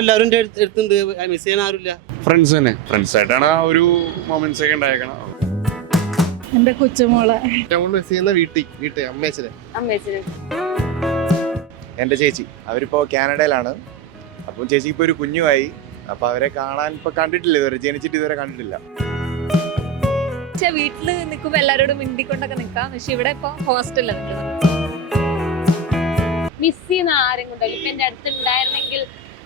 എല്ലാവരും എൻ്റെ അടുത്തുണ്ട്, മിസ് ചെയ്യാൻ ആരുമില്ല. ഫ്രണ്ട്സ് തന്നെ, ഫ്രണ്ട്സ് ആയിട്ടാണ് ആ ഒരു മൊമെന്റ്സ് ഒക്കെ ഉണ്ടായേക്കണം. എന്റെ കൊച്ചുമോളെ മിസ് ചെയ്യുന്ന വീട്ടിൽ അമ്മേച്ചനെ. എൻ്റെ ചേച്ചി അവരിപ്പോൾ കാനഡയിലാണ്. അപ്പം ചേച്ചിക്ക് ഇപ്പോൾ ഒരു കുഞ്ഞുമായി. അപ്പോൾ അവരെ കാണാൻ ഇപ്പോൾ കണ്ടിട്ടില്ല, ഇതുവരെ ജനിച്ചിട്ട് ഇതുവരെ കണ്ടിട്ടില്ല. പക്ഷെ വീട്ടില് നിൽക്കുമ്പോ എല്ലാരോടും മിണ്ടിക്കൊണ്ടൊക്കെ നിക്കാം. പക്ഷെ ഇവിടെ ഇപ്പൊ ഹോസ്റ്റലിൽ നിൽക്കുന്നത്. മിസ് ചെയ്യുന്ന ആരെങ്കിലും ഉണ്ടോ? ഇപ്പൊ എന്റെ അടുത്ത് ഉണ്ടായിരുന്നെങ്കിൽ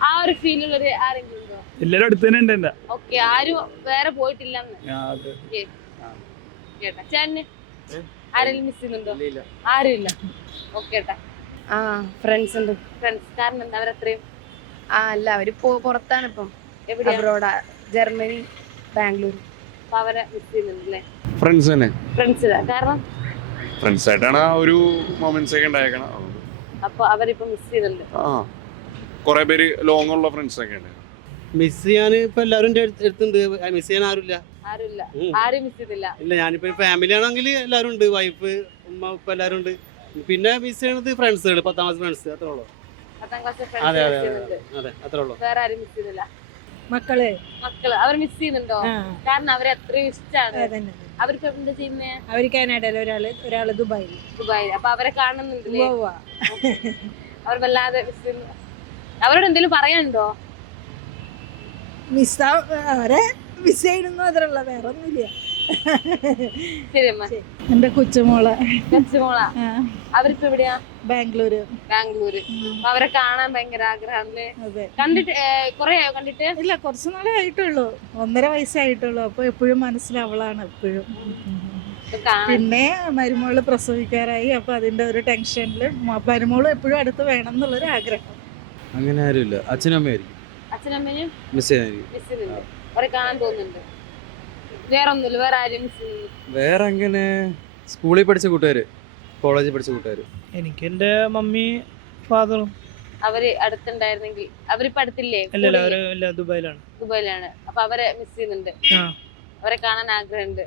ആ ഒരു ഫീലുള്ളൊരു ആരെങ്കിലും ഉണ്ടോ? എല്ലാരും അടുത്ത് തന്നെ ഉണ്ട്. ഓക്കെ, ആരും വേറെ പോയിട്ടില്ലെന്ന് കേട്ടാ. ചേട്ടന് ആരെങ്കിലും മിസ് ചെയ്യുന്നുണ്ടോ? ആരും ഇല്ല. ഓക്കെ ഏട്ടാ. ഫ്രണ്ട്സ് ഉണ്ട്. ഫ്രണ്ട്സ് കാരണം എന്താ അവരത്രയും? അല്ല അവര് പുറത്താണ് ഇപ്പം. എവിടെയാ? അബ്രോഡാ, ജർമ്മനി, ബാംഗ്ലൂർ. അപ്പൊ അവരെ മിസ് ചെയ്യുന്നുണ്ടല്ലേ? ഫ്രണ്ട്സ് തന്നെ, ഫ്രണ്ട്സ് കാരണം ഫ്രണ്ട്സ് ആയിട്ടാണ് ആ ഒരു മൊമെന്റ്സ് ഒക്കെ ഉണ്ടായേക്കണം. അപ്പൊ അവരിപ്പൊ മിസ് ചെയ്യുന്നുണ്ട്. കുറെ പേര് ലോങ് ഉള്ള ഫ്രണ്ട്സ് ഒക്കെ ഉണ്ട്. മിസ് ചെയ്യാൻ ഇപ്പൊ എല്ലാവരും എൻ്റെ അടുത്തുണ്ട്, മിസ് ചെയ്യാൻ ആരുമില്ല. ആരുമില്ല. ആരും മിസ് ചെയ്തില്ല. ഇല്ല, ഞാനിപ്പോ ഫാമിലി ആണെങ്കിൽ എല്ലാവരും ഉണ്ട്, വൈഫ്, ഉമ്മ, ഉപ്പ എല്ലാവരും ഉണ്ട്. പിന്നെ മിസ് ചെയ്യണത് ഫ്രണ്ട്സുകൾ, 10ാം ക്ലാസ് ഫ്രണ്ട്സ്, അത്രേ ഉള്ളൂ. 10ാം ക്ലാസ് അതെ ഫ്രണ്ട്സ് അതെ മിസ് ചെയ്യുന്നുണ്ട്. അതെ, അത്രേ ഉള്ളൂ. വേറെ ആരും മിസ് ചെയ്യുന്നില്ല. മക്കള് അവർ മിസ് ചെയ്യുന്നുണ്ടോ? കാരണം അവരെ അത്രയും ഇഷ്ടമാണ്. അവർക്ക് എന്താ ചെയ്യുന്നേ? അവര് കാനഡയിൽ, ഒരാള് ദുബായിൽ. ദുബായിൽ. അപ്പൊ അവരെ കാണുന്നുണ്ടല്ലേ? അവർ വല്ലാതെ മിസ് ചെയ്യുന്നു. അവരോട് എന്തെങ്കിലും പറയാനുണ്ടോ? അവരെ മിസ് ചെയ്യുന്നു അതിലുള്ള വേറെ ഒന്നുമില്ല. ശരിയമ്മ. എന്റെ കൊച്ചുമോളെ കൊച്ചുമോളാ. അവരിപ്പോ എവിടെയാ? ബാംഗ്ലൂര്. അപ്പൊ അവരെ കാണാൻ ഭയങ്കര ആഗ്രഹമാണല്ലേ? അതെ. കണ്ടിട്ട് കൊറേ ആയോ കണ്ടിട്ട്? ഇല്ല, കുറച്ചു നാളെ ആയിട്ടുള്ളൂ, 1.5 വയസ്സായിട്ടുള്ളൂ. അപ്പൊ എപ്പോഴും മനസ്സിലവളാണ് എപ്പോഴും. പിന്നെ മരുമോള് പ്രസവിക്കാറായി. അപ്പൊ അതിന്റെ ഒരു ടെൻഷനില് മരുമോള് എപ്പോഴും അടുത്ത് വേണം എന്നുള്ളൊരു ആഗ്രഹം. അങ്ങനെ ആരുമില്ല, അച്ഛനമ്മയായിരിക്കും. അച്ഛനമ്മയും മിസ് ചെയ്യാനായിരിക്കും. മിസ് ചെയ്യുന്നുണ്ട്. അവരെ കാണാൻ തോന്നുന്നുണ്ട്. വേറെ ഒന്നുമില്ല. വേറെ ആരും മിസ് ചെയ്യുന്നു? വേറെ അങ്ങനെ സ്കൂളിൽ പഠിച്ച കൂട്ടുകാര്, കോളേജിൽ പഠിച്ച കൂട്ടുകാര്. എനിക്ക് എന്റെ മമ്മി ഫാദറും. അവര് അടുത്തുണ്ടായിരുന്നെങ്കിൽ. അവരിപ്പോ അടുത്തില്ലേ? അല്ല, ദുബായിലാണ്. ദുബായിലാണ്. അപ്പൊ അവരെ മിസ് ചെയ്യുന്നുണ്ട്. അവരെ കാണാൻ ആഗ്രഹമുണ്ട്.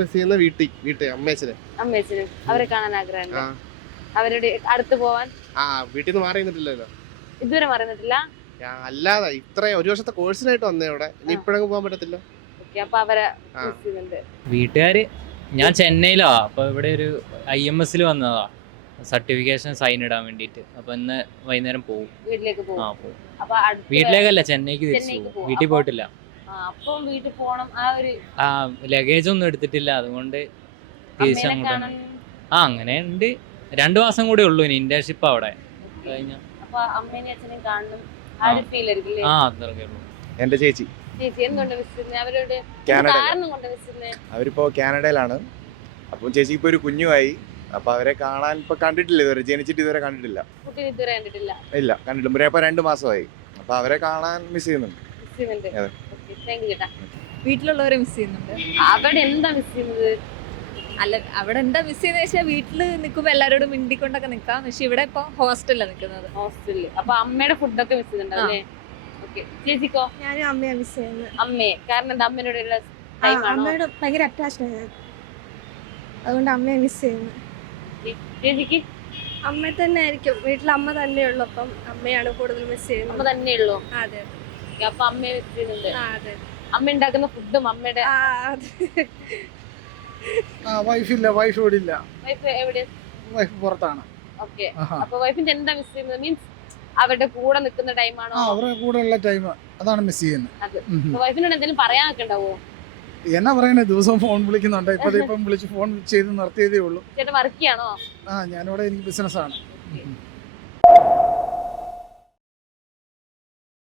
മിസ് ചെയ്യുന്ന വീട്ടിൽ അമ്മേച്ചനെ. അമ്മേച്ചനും അവരെ കാണാൻ ആഗ്രഹമുണ്ട്. അവരുടെ അടുത്ത് പോവാൻ. വീട്ടിൽ നിന്ന് മാറി നിന്നിട്ടില്ലല്ലോ ഇതുവരെ മറന്നിട്ടില്ല. അല്ലാതെ ഇത്രയും 1 വർഷത്തെ കോഴ്സിനായിട്ട് വന്നേ അവിടെ. ഇനി ഇപ്പോഴെങ്കിലും പോകാൻ പറ്റത്തില്ല. അപ്പൊ അവരെ മിസ് ചെയ്യുന്നുണ്ട്. വീട്ടുകാര്, ഞാൻ ചെന്നൈയിലാ. അപ്പൊ ഇവിടെ ഒരു IMS വന്നതാ, സർട്ടിഫിക്കേഷൻ സൈൻ ഇടാൻ വേണ്ടിട്ട്. അപ്പൊ ഇന്ന് വൈകുന്നേരം പോകും. വീട്ടിലേക്ക് പോകും. പോകും. അപ്പൊ വീട്ടിലേക്കല്ല, ചെന്നൈക്ക് തിരിച്ചു പോകും. വീട്ടിൽ പോയിട്ടില്ല. അപ്പം വീട്ടിൽ പോണം. ലഗേജ് ഒന്നും എടുത്തിട്ടില്ല, അതുകൊണ്ട് തിരിച്ചങ്ങോട്ട്. അങ്ങനെ ഉണ്ട്. 2 മാസം കൂടെ ഉള്ളൂ ഇനി ഇന്റേൺഷിപ്പ് അവിടെ കഴിഞ്ഞ. അപ്പൊ അമ്മേനെ അച്ഛനെയും കാണണം. ആ ഒരു ഫീൽ ആയിരിക്കില്ലേ? അത്രേ ഉള്ളൂ. എൻ്റെ ചേച്ചി എന്തുകൊണ്ട് മിസ് ചെയ്യുന്നത്? അവരോട് കാരണം കൊണ്ട് മിസ് ചെയ്യുന്നത്? അവരിപ്പോൾ കാനഡയിലാണ്. അപ്പം ചേച്ചിക്ക് ഇപ്പോൾ ഒരു കുഞ്ഞുമായി. അപ്പോൾ അവരെ കാണാൻ ഇപ്പോൾ കണ്ടിട്ടില്ല, ഇതുവരെ ജനിച്ചിട്ട് ഇതുവരെ കണ്ടിട്ടില്ല. കുട്ടീനെ ഇതുവരെ കണ്ടിട്ടില്ല. ഇല്ല, കണ്ടിട്ടില്ല. ഇപ്പോൾ 2 മാസമായി. അപ്പോൾ അവരെ കാണാൻ മിസ് ചെയ്യുന്നുണ്ട്. വീട്ടിലുള്ളവരെ മിസ് ചെയ്യുന്നുണ്ട്. അവിടെ എന്താ മിസ് ചെയ്യുന്നത്? അല്ല, അവിടെ എന്താ മിസ് ചെയ്യുന്നത് വെച്ചാൽ വീട്ടില് നിൽക്കുമ്പോ എല്ലാരോടും മിണ്ടിക്കൊണ്ടൊക്കെ നിക്കാം. പക്ഷെ ഇവിടെ ഇപ്പൊ ഹോസ്റ്റലിലാണ് നിൽക്കുന്നത്. ഹോസ്റ്റലില്. അപ്പൊ അമ്മയുടെ ഫുഡൊക്കെ മിസ് ചെയ്യുന്നുണ്ടല്ലേ? ചേച്ചിക്കോ? ഞാനും അമ്മയെ മിസ് ചെയ്യുന്നത്. അമ്മയെ കാരണം എന്താ? അമ്മയോടുള്ള അമ്മയോട് ഭയങ്കര അറ്റാച്ച്ഡ് ആണ്, അതുകൊണ്ട് അമ്മയെ മിസ് ചെയ്യുന്നു. ചേച്ചിക്ക്? അമ്മ തന്നെ ആയിരിക്കും. വീട്ടിൽ അമ്മ തന്നെയുള്ളൂ. അപ്പം അമ്മയാണ് കൂടുതൽ മിസ് ചെയ്യുന്നത്. അമ്മ തന്നെയുള്ളൂ. അതെ. അപ്പൊ അമ്മയെ മിസ് ചെയ്യുന്നുണ്ട്. അതെ. അമ്മ ഉണ്ടാക്കുന്ന ഫുഡും അമ്മയുടെ. വൈഫില്ല, വൈഫ് ഇവിടെ ഇല്ല. വൈഫ് എവിടെ? വൈഫ് പുറത്താണ്. ഓക്കെ. അപ്പൊ വൈഫിന്റെ എന്താ മിസ് ചെയ്യുന്നത്? മീൻസ് അവരുടെ കൂടെ നിൽക്കുന്ന ടൈമാണോ? അവരുടെ കൂടെ ഉള്ള ടൈം, അതാണ് മിസ് ചെയ്യുന്നത്. അത് വൈഫിനോട് എന്തെങ്കിലും പറയാനൊക്കെ ഉണ്ടാവോ? എന്നാ പറയണേ, ദിവസം ഫോൺ വിളിക്കുന്നുണ്ട്. ഇപ്പം വിളിച്ച് ഫോൺ ചെയ്ത് നിർത്തിയതേ ഉള്ളൂ. ചേട്ടൻ വർക്ക് ചെയ്യാണോ? ഞാനിവിടെ, എനിക്ക് ബിസിനസ്സാണ്.